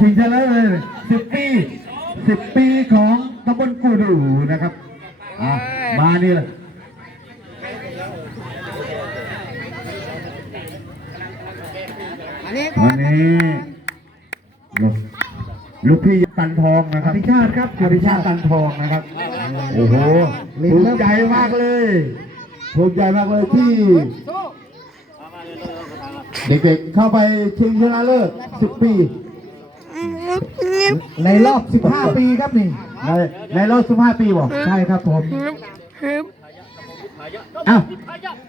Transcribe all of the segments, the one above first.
ชิงชนะเลยสิบปีสิบปีของตำบลกูดูนะครับอะมานี่แหละอันนี้ก่อวันนนี้ลูกลูกพี่ตันทองนะครับอภิชาติครับอภิชาติตันทองนะครับ โอ้โหภูมิใจมากเลยภูมิใจมากเลยที่สู้เด็กๆเข้าไปชิงชนะเลิศสิบปี ในรอบ 15 ปีครับนี่ ในในรอบสิบห้าปีบอกใช่ครับผมอ้าว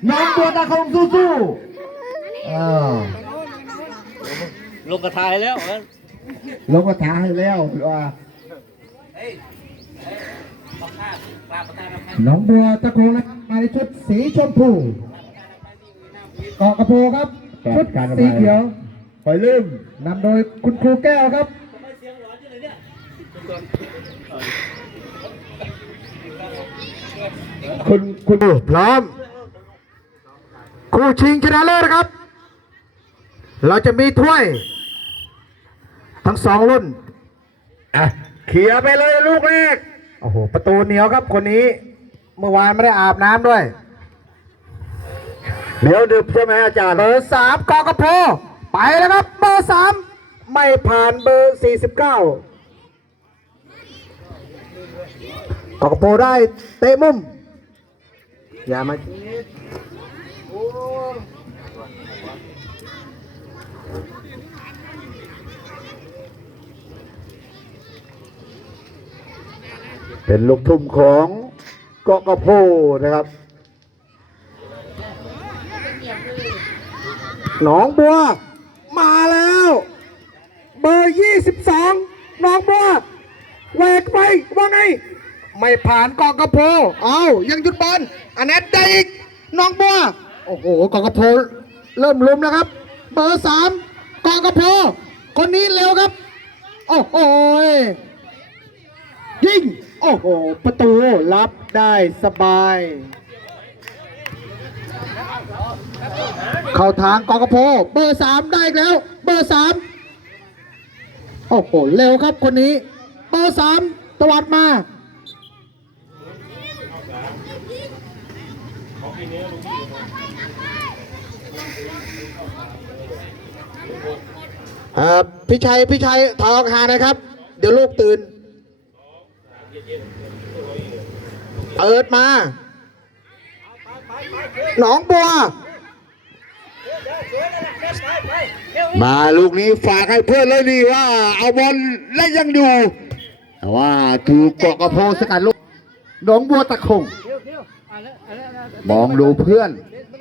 น้องตัวตาคงสู้ๆเออลงกระทายแล้วลงกระถาให้แล้วว่าหนองบัวตะโคงนะครับมาในชุดสีชมพูเกาะกระโพครับชุดสีเขียวปล่อยลืมนำโดยคุณครูแก้วครับ คุณคุณพร้อม คู่ชิงชนะเลิศนะครับ เราจะมีถ้วย ทั้งสองรุ่นอะเขี่ยร์ไปเลยลูกแรก โอ้โห ประตูเหนียวครับคนนี้ เมื่อวานไม่ได้อาบน้ำด้วย เดี๋ยวดึบใช่ไหมอาจารย์ เบอร์สามกอกระโพไปแล้วครับ เบอร์สามไม่ผ่านเบอร์สี่สิบเก้า กอกระโพได้เตะมุม อย่ามาเป็นลูกทุ่มของเกาะกระโพนะครับ หนองบัว มาแล้ว เบอร์ยี่สิบสองหนองบัว แหวกไปว่าไง ไม่ผ่านกอกระโพเอายังหยุดบอลอันเนตได้อีกหนองบัวโอ้โหกอกระโพเริ่มลุมแล้วครับเบอร์สามกอกระโพคนนี้เร็วครับ โอ้โหยิงโอ้โห ประตูรับได้สบาย เข้าทางกอกระโพเบอร์สามได้อีกแล้ว เบอร์สามโอ้โห เร็วครับคนนี้ เบอร์สามตวัดมาเอ่อพี่ชัยพี่ชัยถอยออกห่างนะครับ เดี๋ยวลูกตื่นเปิดมา หนองบัว มาลูกนี้ฝากให้เพื่อนเลยนี่ว่า เอาบอลและยังอยู่ แต่ว่าถูกเกาะกระโพสกัดลูกหนองบัวตะคงเที่ยวเที่ยวอะแล้วอะแล้วอะแล้วมองดูเพื่อนเด็ดมา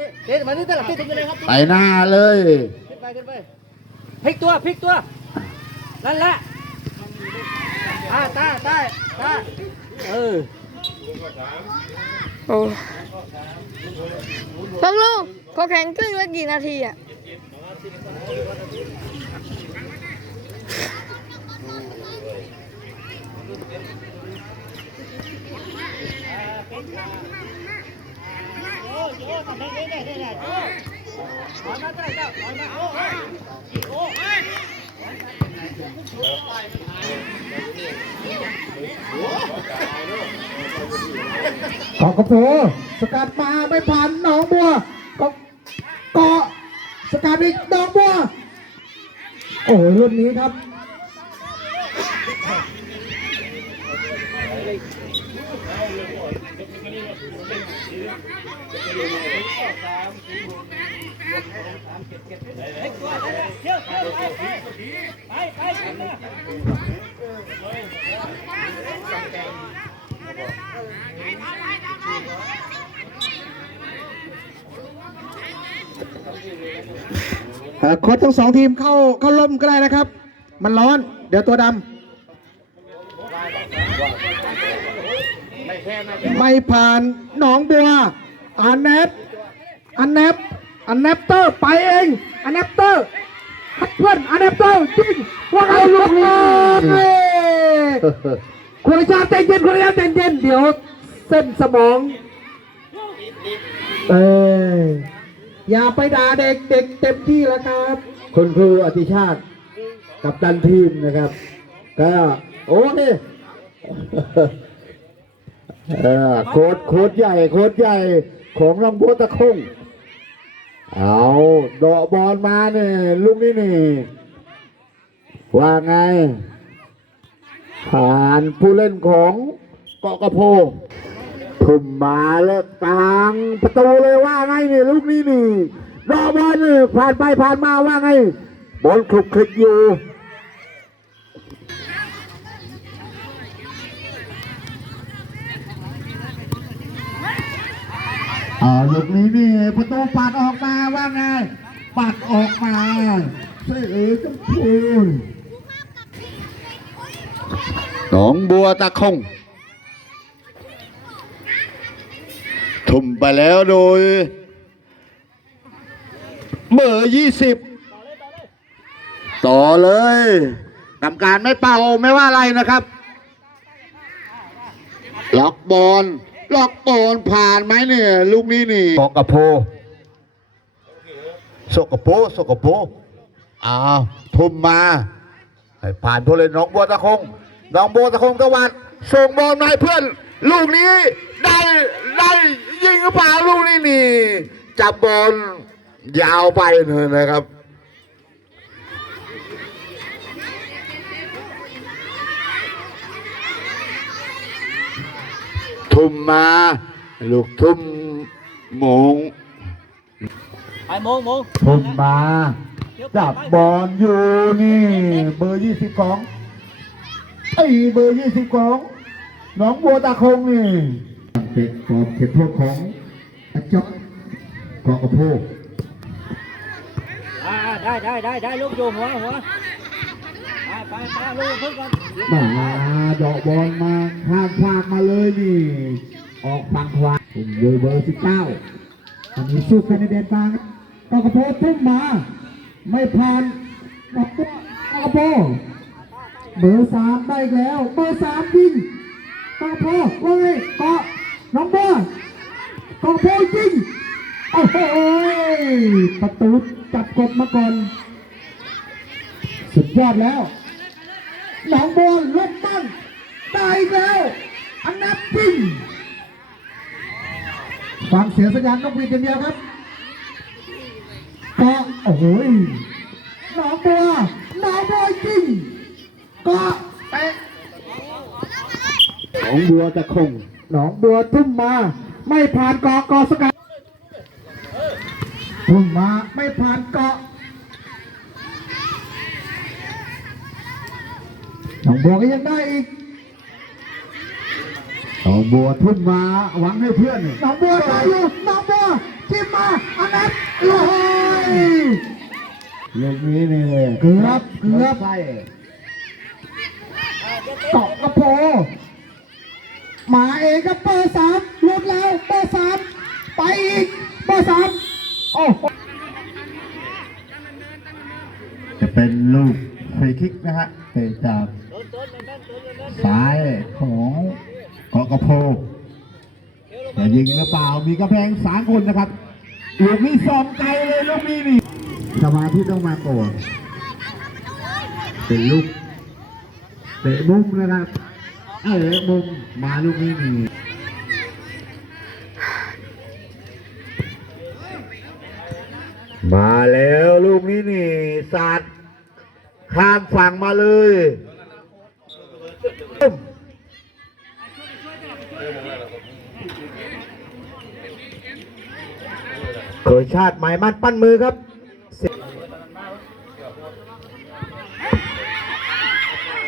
ดิเด็ดมาดิเด็ดมาดิตลาดติดเลยครับไปหน้าเลยเด็ดไปเด็ดไปพลิกตัวพลิกตัวนั่นแหละอ่าตาตาตาเออโอ้ลูกลูกเขาแข่งครึ่งละกี่นาทีอะ กอกกระโพสกัดมาไม่ผ่านหนองบัวก็เกาะสกัดอีกหนองบัว โอ้ยรุ่นนี้ครับ เอ่อโค้ชทั้งสองทีมเข้าเข้าล่มก็ได้นะครับ มันร้อน เดี๋ยวตัวดำไม่ผ่านหนองบัวอันเนปอันเนปอันเนปเตอร์ไปเองอันเนปเตอร์ฮัดเพื่อนอันเนปเตอร์จริงว่าไงลูกนี้ คุณอาจารย์ใจเย็นคุณอาจารย์ใจเย็นเดี๋ยวเส้นสมอง เอออย่าไปด่าเด็กเด็กเต็มที่แล้วครับ คุณครูอธิชาติกับตันทีมนะครับ ก็โอเคเออโคดโคดใหญ่โคดใหญ่ของลำบัวตะคงเอาเดาะบอลมาเนี่ยลูกนี้นี่ว่าไง ผ่านผู้เล่นของเกาะกระโพทุ่มมาแล้วกลางประตูเลยว่าไงเนี่ยลูกนี้นี่เดาะบอลนี่ผ่านไปผ่านมาว่าไง บอลคลุกคลิกอยู่อ่าลูกนี้นี่ประตูปัดออกมาว่าไง ปัดออกมาเสยจมพูน หนองบัวตะคง ทุ่มไปแล้วโดย เบอร์ยี่สิบต่อเลยกรรมการไม่เป่าไม่ว่าอะไรนะครับ ล็อกบอลล็อกบอลผ่านไหมเนี่ย ลูกนี้นี่สกโพสกโพสกโพอ้าวทุ่มมา ให้ผ่านผู้เล่นน้องบัวตะคง น้องบัวตะคงตะวันส่งบอลมาให้เพื่อน ลูกนี้ได้ได้ยิงหรือเปล่าลูกนี้นี่จับบอลยาวไปเลยนะครับทุ่มมา ลูกทุ่มหมงไปโมงโมงทุ่มมา จับบอลอยู่นี่ เบอร์ยี่สิบของ ไอ้เบอร์ยี่สิบของน้องบัวตาคงนี่เตะกรอบเขตโทษของอาจ๊อบกอกระโพกอ่าได้ได้ได้ได้ลูกอยู่หัวหัวไปไปไปลูกพึ่งก่อนมาเดอกบอลมาข้ามฟากมาเลยนี่ ออกฝั่งขวาผมเบอร์เบอร์สิบเก้าอันนี้สู้กันในแดนกลางครับกอกระโพกทุ่มมา ไม่ผ่านกอกระโพก เบอร์สามได้แล้ว เบอร์สามยิงกองโพว่าไงเกาะน้องบัวกองโพยิงโอ้โหประตูจับกดมาก่อน สุดยอดแล้วน้องบัวลบตั้งได้แล้ว อันนับยิงฟังเสียงสัญญาณนกหวีดอย่างเดียวครับเกาะโอ้โหน้องบัวน้องบัวยิง ก็เตะหนองบัวจะคงหนองบัวทุ่มมา ไม่ผ่านเกาะเกาะสกัดทุ่มมาไม่ผ่านเกาะหนองบัวก็ยังได้อีกหนองบัวทุ่มมาหวังให้เพื่อนหนองบัวได้อยู่หนองบัวจิ้มมาอันนั้นโอ้ยลูกนี้นี่เกือบเกือบ เกาะกระโพมาเองครับเบอร์สามลุดแล้วเบอร์สามไปอีกเบอร์สามโอ้จะเป็นลูกฟรีคิกนะฮะเตะจากซ้ายของเกาะกระโพจะยิงหรือเปล่ามีกระแพงสามคนนะครับลูกนี้สองไกลเลยลูกนี้นี่สมาธิต้องมาก่อนเป็นลูก เตะมุมนะครับเออมุมมาลูกนี้นี่มาแล้วลูกนี้นี่สาดข้ามฝั่งมาเลยเคยชาติหมายมั่นปั้นมือครับ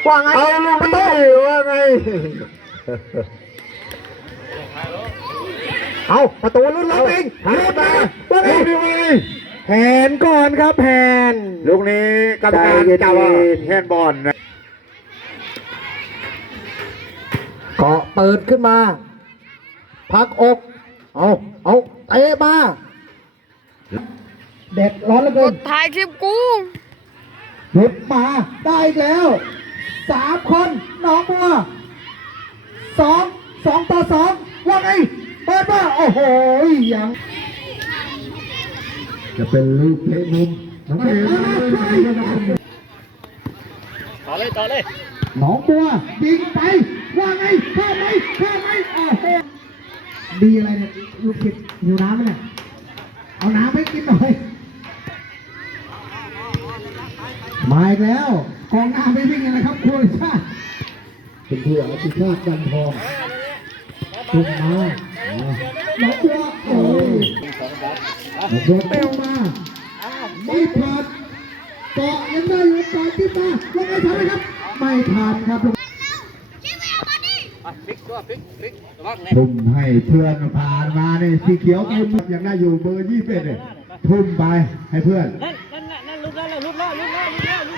ว่าไงเอาลูกประตูว่าไง เอาประตูลุ้นลุ้นเองลุ้นมาว่าไงแผนก่อนครับแผนลูกนี้กรรมการจับแฮนด์บอลนะเกาะเปิดขึ้นมา พักอก เอาเอาเตะมาเด็ดร้อนเหลือกเกินดถ่ายคลิปกูหลุดมาได้อีกแล้ว สามคนน้องบัวสองสองต่อสองว่าไงเปิดมาโอ้โหยังจะเป็นลูกเตะมุมน้องเอ๋ต่อเลยต่อเลยหนองบัวยิงไปว่าไงข้าไหมข้าไหมโอ้โหดีอะไรเนี่ยลูกศิษย์หิวน้ำไหมเนี่ยเอาน้ำให้กินหน่อย มาอีกแล้วกองหน้าไม่วิ่งยังไงครับครัวชาติเป็นเพื่ออภิชาติจันทองตุ้มมาหนองบัวโอ้ยหนองบัวเต้ามาไม่ผ่านเกาะยังได้อยู่เกาะที่มาว่าไงทำไหมครับ ไม่ผ่านครับอะพลิกตัวพลิกพลิกระวังแน่ทุ่มให้เพื่อนผ่านมาเนี่ยสีเขียวเต็มยังได้อยู่เบอร์ยี่สิบเอ็ดเนี่ยทุ่มไปให้เพื่อนนั่นนั่นนั่น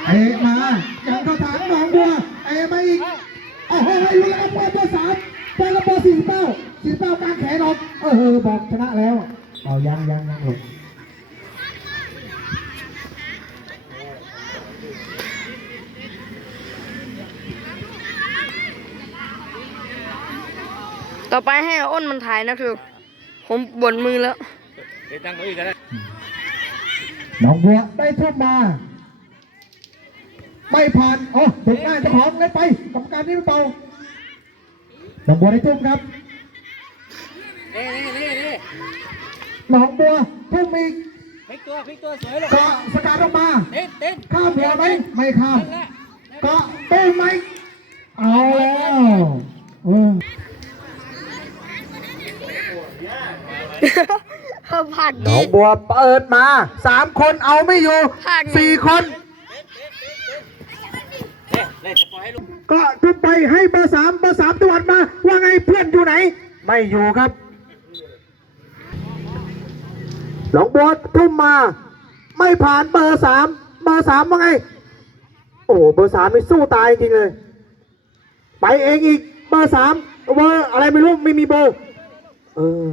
เอะมายังเข้าทางหนองบัวเอะมาอีกโอ้โหลุ้นแล้วเบอร์เบอร์สามเบอร์ละเบอร์สี่สิบเก้าสี่สิบเก้ากลางแขนออกเออบอกชนะแล้วเอายังยังยังหลบต่อไปให้อ้นมันถ่ายนะคือผมบ่นมือแล้วเดี๋ยวตั้งเก้าอี้กันนะหนองบัวได้ทุ่มมา ไม่ผ่านโอ้ถูกง่ายเจ้าของเล่นไปกรรมการนี่ไม่เป่าหนองบัวได้ทุ่มครับนี่นี่นี่นี่หนองบัวทุ่มอีกพลิกตัวพลิกตัวสวยเลยเกาะสกัดออกมาเต้นเต้นข้ามหัวไหมไม่ข้ามนั่นแหละเกาะตู้ไหมเอาแล้วเออเขาผักหนอดีงบัวเปิดมาสามคนเอาไม่อยู่ภาคหนึ่งสี่คน เต้ นเล่นจะปล่อยให้ลุกก็ทุบไปให้เบอร์สามเบอร์สามตวัดมา ว่าไงเพื่อนอยู่ไหน ไม่อยู่ครับหนองบัวทุ่มมา ไม่ผ่านเบอร์สามเบอร์สามว่าไง โอ้โหเบอร์สามไม่สู้ตายจริงเลย ไปเองอีกเบอร์สามเบอร์อะไรไม่รู้ไม่มีเบอร์ เออ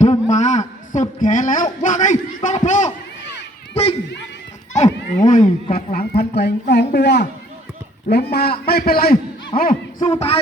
ทุ่มมาสุดแขนแล้วว่าไงตอพอปิ้งโอ้โหกอกหลังพันแกล่งหนองบัว ลงมาไม่เป็นไร เอาสู้ตาย